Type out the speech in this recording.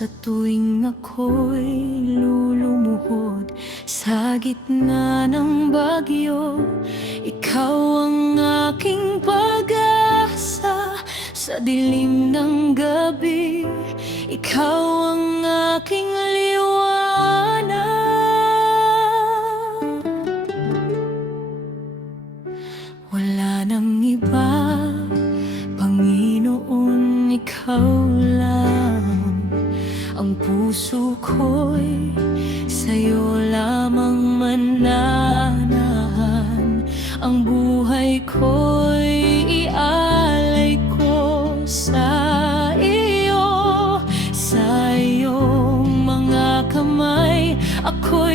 sa tuwing ako'y lulumuhod sa gitna ng bagyo. Ikaw ang aking pag-asa sa dilim ng gabi. Ikaw ang aking liwanag. Wala nang iba, Panginoon, ikaw lang. Ang puso ko'y sa'yo lamang mananahan. Ang buhay ko'y ialay ko sa iyo. Sa iyong mga kamay ako'y